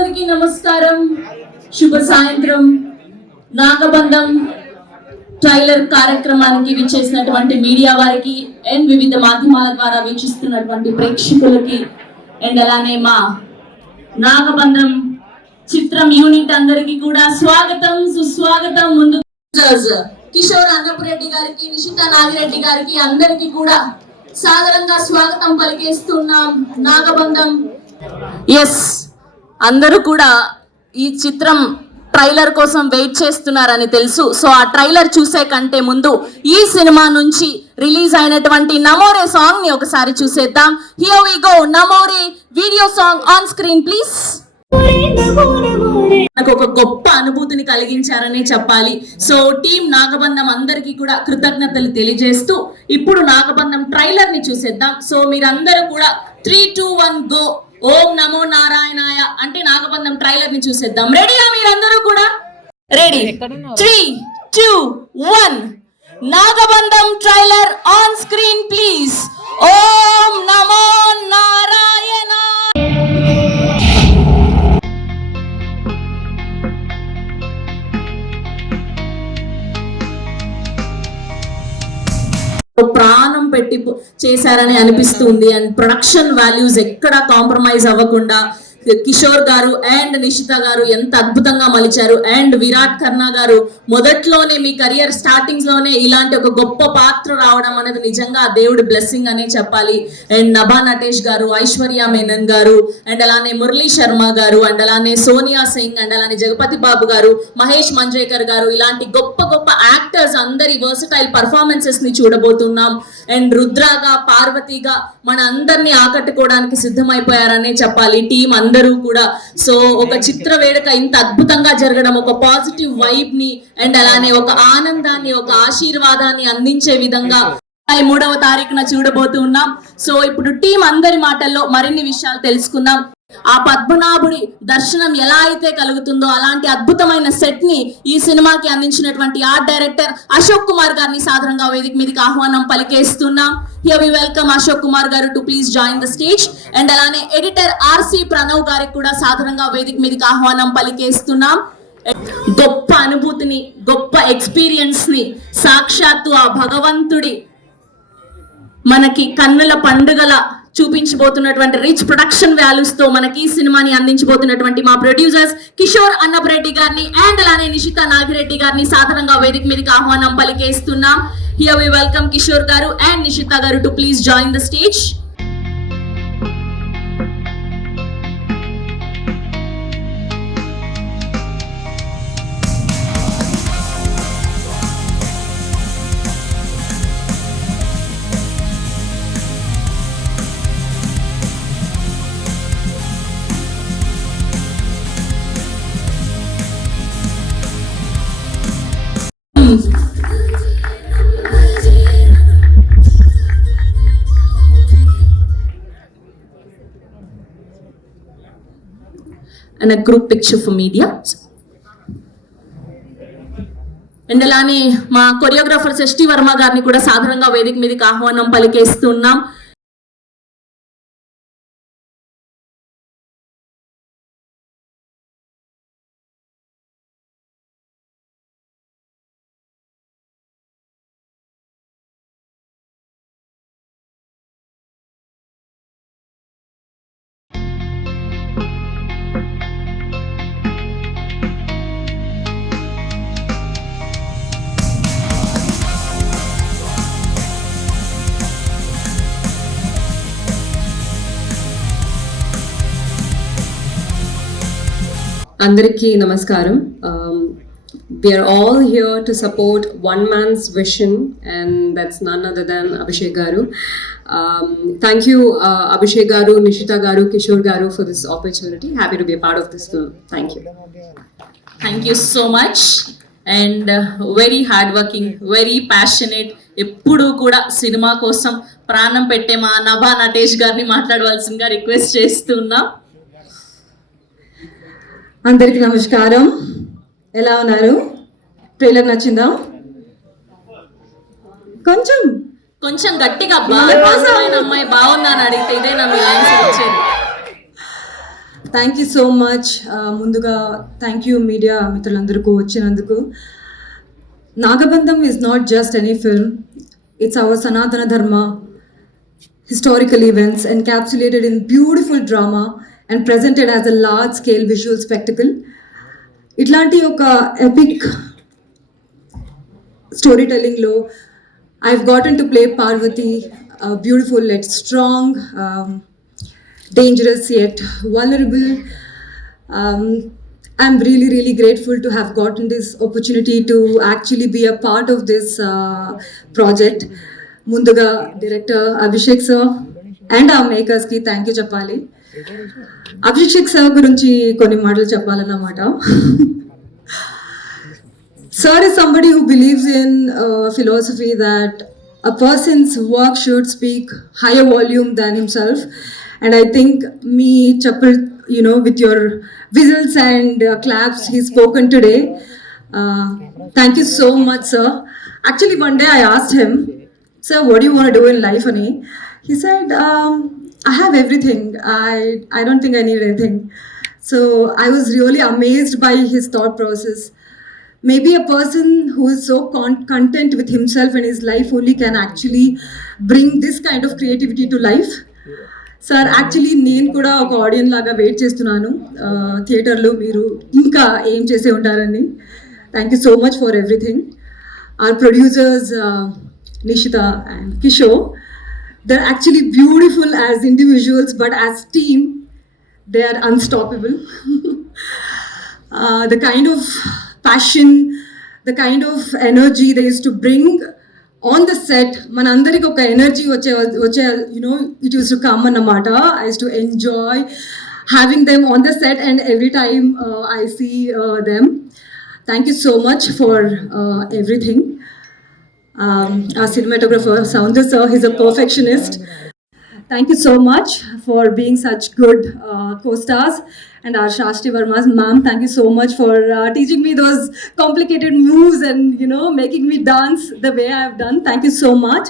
అందరికీ నమస్కారం, శుభ సాయంత్రం. నాగబంధం ట్రైలర్ కార్యక్రమానికి విచ్చేసినటువంటి మీడియా వారికి అండ్ వివిధ మాధ్యమాల ద్వారా వీక్షిస్తున్నటువంటి ప్రేక్షకులకి అండ్ అలానే మా నాగబంధం చిత్రం యూనిట్ అందరికీ కూడా స్వాగతం, సుస్వాగతం. ముందు కిషోర్ అన్నపురెడ్డి గారికి, నిషిత నాగిరెడ్డి గారికి అందరికీ కూడా సాదరంగా స్వాగతం పలికేస్తున్నాం. నాగబంధం ఎస్, అందరూ కూడా ఈ చిత్రం ట్రైలర్ కోసం వెయిట్ చేస్తున్నారని తెలుసు. సో ఆ ట్రైలర్ చూసే కంటే ముందు ఈ సినిమా నుంచి రిలీజ్ అయినటువంటి నమోరే సాంగ్ ని ఒకసారి చూసేద్దాం. Here we go. నమోరే video song on screen please. నాకు ఒక గొప్ప అనుభూతిని కలిగించారనే చెప్పాలి. సో టీం నాగబంధం అందరికీ కూడా కృతజ్ఞతలు తెలియజేస్తూ ఇప్పుడు నాగబంధం ట్రైలర్ ని చూసేద్దాం. సో మీరందరూ కూడా 3, 2, 1 గో. ఓం నమో నారాయణాయ అంటే నాగబంధం ట్రైలర్ ని చూసేద్దాం. రెడీగా మీరందరూ కూడా? Ready. 3, 2, 1 Nagabandham trailer on screen please. ఓం నమో నారాయణ. ప్రాణం పెట్టి చేశారని అనిపిస్తుంది. అండ్ ప్రొడక్షన్ వాల్యూస్ ఎక్కడ కాంప్రమైజ్ అవ్వకుండా కిషోర్ గారు అండ్ నిషిత గారు ఎంత అద్భుతంగా మలిచారు. అండ్ విరాట్ ఖన్నా గారు మొదట్లోనే మీ కెరియర్ స్టార్టింగ్స్ లోనే ఇలాంటి ఒక గొప్ప పాత్ర రావడం అనేది నిజంగా దేవుడి బ్లెస్సింగ్ అనే చెప్పాలి. అండ్ నభా నటేష్ గారు, ఐశ్వర్య మేనన్ గారు, అండ్ అలానే మురళీ శర్మ గారు, అండ్ అలానే సోనియా సింగ్, అండ్ అలానే జగపతి బాబు గారు, మహేష్ మంజ్రేకర్ గారు, ఇలాంటి గొప్ప గొప్ప యాక్టర్స్ అందరి వర్సటైల్ పర్ఫార్మెన్సెస్ ని చూడబోతున్నాం. అండ్ రుద్రాగా, పార్వతిగా మన అందరినీ ఆకట్టుకోవడానికి సిద్ధమైపోయారనే చెప్పాలి టీం అందరూ కూడా. సో ఒక చిత్ర వేడుక ఇంత అద్భుతంగా జరగడం, ఒక పాజిటివ్ వైబ్ ని అండ్ అలానే ఒక ఆనందాన్ని, ఒక ఆశీర్వాదాన్ని అందించే విధంగా 3వ తారీఖున చూడబోతున్నాం. సో ఇప్పుడు టీం అందరి మాటల్లో మరిన్ని విషయాలు తెలుసుకుందాం. ఆ పద్మనాభుడి దర్శనం ఎలా అయితే కలుగుతుందో అలాంటి అద్భుతమైన సెట్ ని ఈ సినిమాకి అందించినటువంటి ఆర్ట్ డైరెక్టర్ అశోక్ కుమార్ గారిని సాధారణంగా వేదిక మీదకి ఆహ్వానం పలికేస్తున్నాం. Here we welcome Ashok Kumar గారు to please join the stage. And అలానే ఎడిటర్ ఆర్సి ప్రణవ్ గారికి కూడా సాధారణంగా వేదిక మీదకి ఆహ్వానం పలికేస్తున్నాం. గొప్ప అనుభూతిని, గొప్ప ఎక్స్పీరియన్స్ ని సాక్షాత్తు ఆ భగవంతుడి మనకి కన్నుల పండుగల చూపించబోతున్నటువంటి రిచ్ ప్రొడక్షన్ వాల్యూస్ తో మనకి ఈ సినిమాని అందించబోతున్నటువంటి మా ప్రొడ్యూసర్స్ కిషోర్ అన్నపురెడ్డి గారిని అండ్ అలానే నిషిత నాగిరెడ్డి గారిని సాధారణంగా వేదిక మీదకి ఆహ్వానం పలికేస్తున్నాం. హియర్ వి వెల్కమ్ కిషోర్ గారు అండ్ నిషిత గారు to please join the stage. And a group picture for media. And అలానే మా కొరియోగ్రాఫర్ షష్ఠి వర్మ గారిని కూడా సాధారణంగా వేదిక మీదకి ఆహ్వానం పలికేస్తున్నాం. Andariki Namaskaram. We are all here to support one man's vision, and that's none other than Abhishek Garu. Thank you, Abhishek Garu, Nishita Garu, Kishore Garu, for this opportunity. Happy to be a part of this film. Thank you. Thank you so much. And very hardworking, very passionate. ఎప్పుడు కూడా సినిమా కోసం ప్రాణం పెట్టే మా నభా నటేష్ గారిని మాట్లాడవలసిందిగా రిక్వెస్ట్ చేస్తున్నాం. అందరికి నమస్కారం. ఎలా ఉన్నారు? ట్రైలర్ నచ్చిందా? కొంచెం కొంచెం గట్టిగా అమ్మాయి బాగుందా అని అడిగితే ఇదేనా మీ లైన్స్ వచ్చేది? Thank you so much. ముందుగా థ్యాంక్ యూ మీడియా మిత్రులందరికీ వచ్చినందుకు. Nagabandham is not just any film, it's our Sanatana Dharma historical events encapsulated in beautiful drama and presented as a large scale visual spectacle. ఇట్లాంటి ఒక ఎపిక్ స్టోరీ టెల్లింగ్లో I've gotten to play Parvati, beautiful yet strong, dangerous yet vulnerable. I'm really grateful to have gotten this opportunity to actually be a part of this project. ముందుగా డైరెక్టర్ Abhishek sir and ఆ మేకర్స్కి thank you చెప్పాలి. అభిషేక్ సార్ గురించి కొన్ని మాటలు చెప్పాలన్నమాట. Sir is somebody who believes in philosophy that a person's work should speak higher volume than himself. And I think me, Chappal, with your whistles and claps, he's spoken today. Thank you so much, sir. Actually, one day I asked him, sir, what do you want to do in life, Ani? He said, I have everything. I don't think I need anything. So I was really amazed by his thought process. Maybe a person who is so content with himself and his life only can actually bring this kind of creativity to life. Sir, actually నేను కూడా ఒక ఆడియన్స్ లాగా వెయిట్ చేస్తున్నాను థియేటర్లో మీరు ఇంకా ఏం చేసే ఉంటారని. Thank you so much for everything. Our producers, Nishita and Kishore, they're actually beautiful as individuals, but as team, they are unstoppable. The kind of passion, the kind of energy they used to bring on the set, manandariki oka energy vache it used to come annamata. I used to enjoy having them on the set, and every time I see them, thank you so much for everything. Our cinematographer Soundar sir, he's a perfectionist. Thank you so much for being such good co-stars. And our Shashti Verma's ma'am, thank you so much for teaching me those complicated moves and making me dance the way I have done. Thank you so much.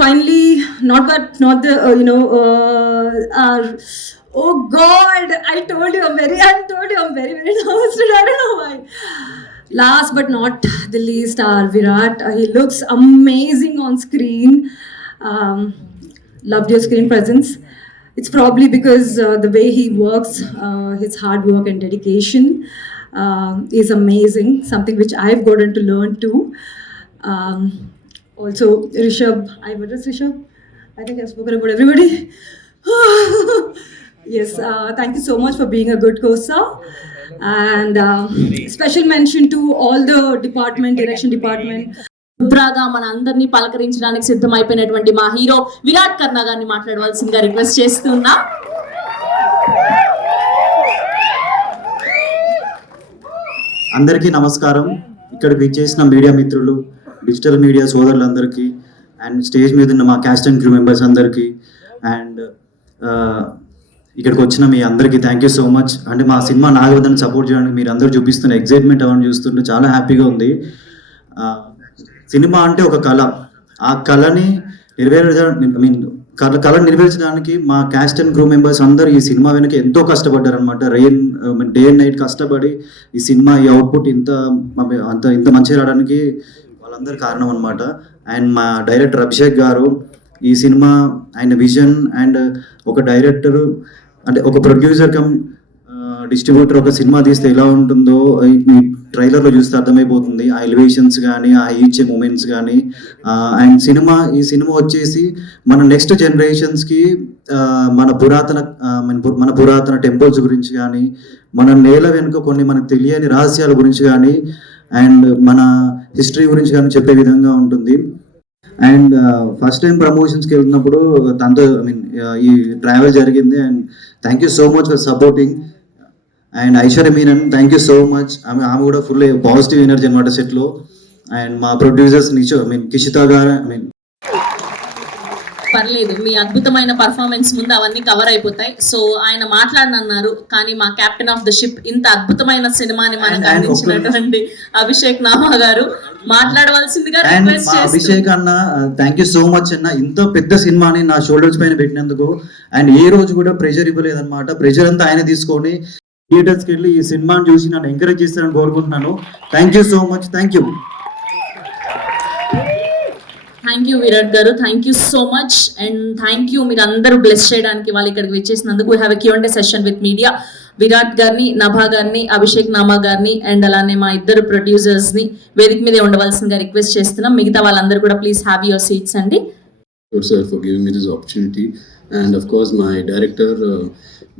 Finally, not the our, oh God, I told you I'm very nervous today. I don't know why. Last but not the least, our Virat. He looks amazing on screen. Loved your screen presence. It's probably because the way he works, his hard work and dedication is amazing. Something which I've gotten to learn too. Also, Rishabh. What is Rishabh? I think I've spoken about everybody. Yes, thank you so much for being a good co-star. And special mention to all the direction department. ముద్రాగా మన అందరినీ పలకరించడానికి సిద్ధమైపోయినటువంటి మా హీరో విరాట్ కర్నా గారిని మాట్లాడవలసిందిగా రిక్వెస్ట్ చేస్తున్నా. అందరికీ నమస్కారం. ఇక్కడికి విచ్చేసిన మీడియా మిత్రులు, డిజిటల్ మీడియా సోదరులందరికీ, అండ్ స్టేజ్ మీద ఉన్న మా క్యాస్ట్ అండ్ క్రూ మెంబర్స్ అందరికీ, అండ్ ఇక్కడికి వచ్చిన మీ అందరికీ థ్యాంక్ యూ సో మచ్. అంటే మా సినిమా నాగవదని సపోర్ట్ చేయడానికి మీరు అందరూ చూపిస్తున్న ఎగ్జైట్మెంట్ అవన్నీ చూస్తుంటే చాలా హ్యాపీగా ఉంది. సినిమా అంటే ఒక కళ. ఆ కళని నెరవేర్చడానికి మా క్యాస్ట్ అండ్ క్రూ మెంబర్స్ అందరూ ఈ సినిమా వెనక ఎంతో కష్టపడ్డారు అనమాట. డే అండ్ నైట్ కష్టపడి ఈ సినిమా ఈ అవుట్పుట్ ఇంత మంచిగా రావడానికి వాళ్ళందరూ కారణం అనమాట. అండ్ మా డైరెక్టర్ అభిషేక్ గారు ఈ సినిమా ఆయన విజన్, అండ్ ఒక డైరెక్టర్ అంటే ఒక ప్రొడ్యూసర్ కమ్ డిస్ట్రిబ్యూటర్ ఒక సినిమా తీస్తే ఎలా ఉంటుందో ఈ ట్రైలర్లో చూస్తే అర్థమైపోతుంది. ఆ ఎలివేషన్స్ కానీ, ఆ ఇచ్చే మూమెంట్స్ కానీ, అండ్ ఈ సినిమా వచ్చేసి మన నెక్స్ట్ జనరేషన్స్కి మన పురాతన టెంపుల్స్ గురించి కానీ, మన నేల వెనుక కొన్ని మనకు తెలియని రహస్యాల గురించి కానీ, అండ్ మన హిస్టరీ గురించి కానీ చెప్పే విధంగా ఉంటుంది. అండ్ ఫస్ట్ టైం ప్రమోషన్స్కి వెళ్తున్నప్పుడు తనతో ఈ ట్రావెల్ జరిగింది. And thank you so much for supporting. And Aishwarya Menon, thank you so much. ఆమె కూడా ఫుల్ పాజిటివ్ ఎనర్జీ అనమాట సెట్లో. అండ్ మా ప్రొడ్యూసర్స్ కిషిత గారు, పర్లేదు, మీ అద్భుతమైన పర్ఫార్మెన్స్ ముందు అవన్నీ కవర్ అయిపోతాయి. సో ఆయన మాట్లాడనన్నారు, కానీ మా కెప్టెన్ ఆఫ్ ద షిప్ ఇంత అద్భుతమైన సినిమాని మనకు అందించినటువంటి అభిషేక్ నామా గారు మాట్లాడవలసిందిగా అండ్ రిక్వెస్ట్ మా చేస్తూ. అభిషేక్ అన్న థ్యాంక్ యూ సో మచ్ అన్న, ఇంత పెద్ద సినిమాని నా షోల్డర్స్ పైన పెట్టినందుకు. అండ్ ఏ రోజు కూడా ప్రెషర్ ఇవ్వలేదన్నమాట, ప్రెషర్ అంతా ఆయన తీసుకొని థియేటర్స్కి వెళ్ళి ఈ సినిమాని చూసి నన్ను ఎంకరేజ్ చేస్తారని కోరుకుంటున్నాను. Thank you so much, thank you. Thank you Virat గారు, thank you so much. And thank you మీరు అందరూ బ్లెస్ చేయడానికి వాళ్ళు ఇక్కడికి వచ్చేసినందుకు. We have a Q&A session with media. Virat గారిని, నభా గారిని, అభిషేక్ నామా గారిని అండ్ అలానే మా ఇద్దరు ప్రొడ్యూసర్స్ ని వేదిక మీదే ఉండవలసిందిగా రిక్వెస్ట్ చేస్తున్నాం. మిగతా వాళ్ళందరూ కూడా ప్లీజ్ హ్యావ్ యువర్ సీట్స్ అండి. Sir, for giving me this opportunity, and of course my director,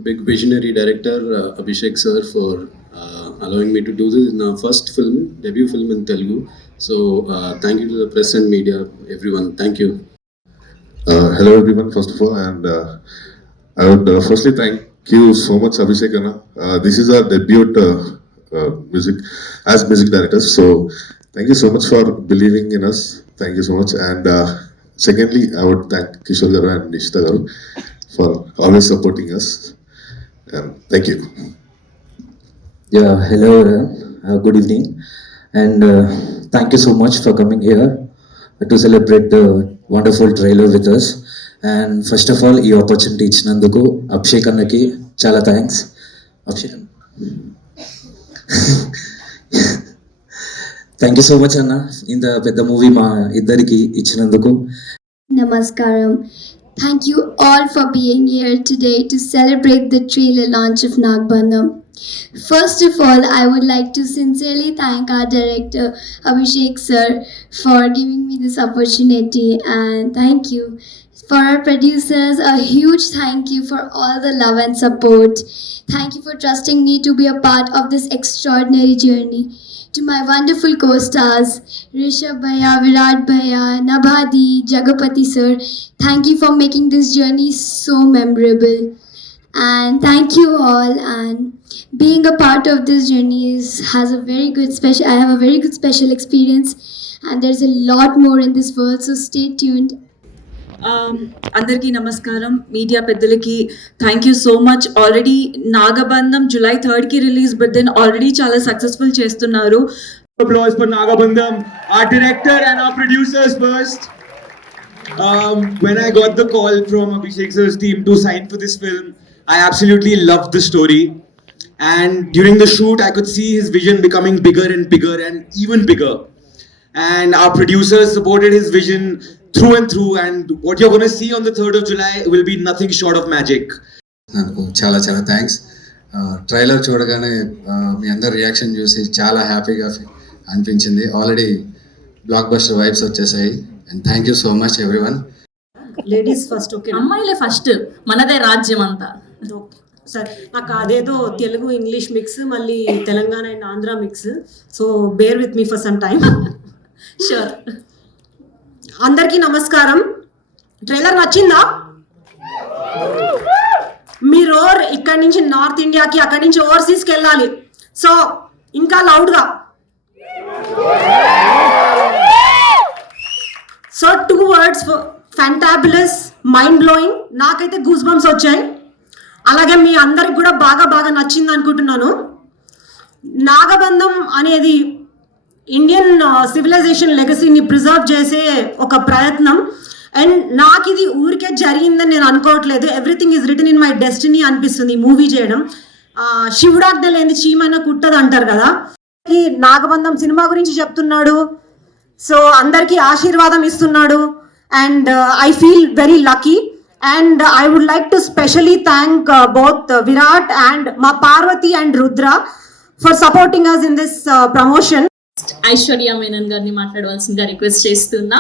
big visionary director Abhishek sir, for allowing me to do this in our first film, debut film in Telugu. So thank you to the press and media, everyone. Thank you. Hello everyone, first of all, and I would firstly thank you so much, Abhishek Anna. This is our debut music as music directors, so thank you so much for believing in us. Thank you so much. And secondly, I would thank Kishore Garu and Nishita Garu for always supporting us. And thank you. Yeah, hello, good evening, and thank you so much for coming here to celebrate the wonderful trailer with us. And first of all, ఈ ఆపర్చునిటీ ఇచ్చినందుకు అభిషేక్ అన్నకి చాలా థ్యాంక్స్. అభిషేక్ అన్న, thank you so much అన్న, ఇంత పెద్ద మూవీ మా ఇద్దరికి ఇచ్చినందుకు. Namaskaram. Thank you all for being here today to celebrate the trailer launch of Nagbandham. First of all, I would like to sincerely thank our director Abhishek sir for giving me this opportunity, and thank you. For our producers, a huge thank you for all the love and support. Thank you for trusting me to be a part of this extraordinary journey. To my wonderful co-stars, Rishabh Bhaiya, Virat Bhaiya, Nabhadi, Jagapati sir, thank you for making this journey so memorable. And thank you all. And being a part of this journey has a very good special. I have a very good special experience, and there's a lot more in this world. So stay tuned. అందరికీ నమస్కారం. Media పెద్దలకి thank you so much. Already Nagabandham July 3rd release, but then already చాలా successful చేస్తున్నారు. Applause for Nagabandham, our director and our producers first. When I got the call from Abhishek sir's team to sign for this film, I absolutely loved the story. And during the shoot, I could see his vision becoming bigger and bigger and even bigger. And our producers supported his vision through and through. And what you're going to see on the 3rd of July will be nothing short of magic. నాకు చాలా చాలా thanks. Trailer చూడగానే మీ అందరి రియాక్షన్ చూసి చాలా హ్యాపీగా అనిపించింది. Already block buster vibes వచ్చేసాయి. And thank you so much everyone. Ladies first, okay? అమ్మాయిలే ఫస్ట్, మనదే రాజ్యం అంతా. సరే, నాకు అదేదో తెలుగు ఇంగ్లీష్ మిక్స్, మళ్ళీ Telangana and Andhra mix, so bear with me for some time. Sure. అందరికీ నమస్కారం. ట్రైలర్ నచ్చిందా? మీరు ఇక్కడి నుంచి నార్త్ ఇండియాకి, అక్కడి నుంచి ఓవర్సీస్కి వెళ్ళాలి. సో ఇంకా లౌడ్గా. So 2 words, fantabulous, mind blowing. నాకైతే గూస్ బంప్స్ వచ్చాయి. అలాగే మీ అందరికి కూడా బాగా నచ్చింది అనుకుంటున్నాను. నాగబంధం అనేది ఇండియన్ సివిలైజేషన్ లెగసీని ప్రిజర్వ్ చేసే ఒక ప్రయత్నం. అండ్ నాకు ఇది ఊరికే జరిగిందని నేను అనుకోవట్లేదు. Everything is return in my destiny అనిపిస్తుంది ఈ మూవీ చేయడం. శివుడాజ్ఞ లేని చీమైనా కుట్టదు అంటారు కదా. ఈ నాగబంధం సినిమా గురించి చెప్తున్నాడు, సో అందరికీ ఆశీర్వాదం ఇస్తున్నాడు. And I feel very lucky. And I would like to specially thank both Virat and Ma Parvati and Rudra for supporting us in this promotion. Aishwarya మేనన్ గారిని మాట్లాడవలసిందిగా రిక్వెస్ట్ చేస్తున్నా.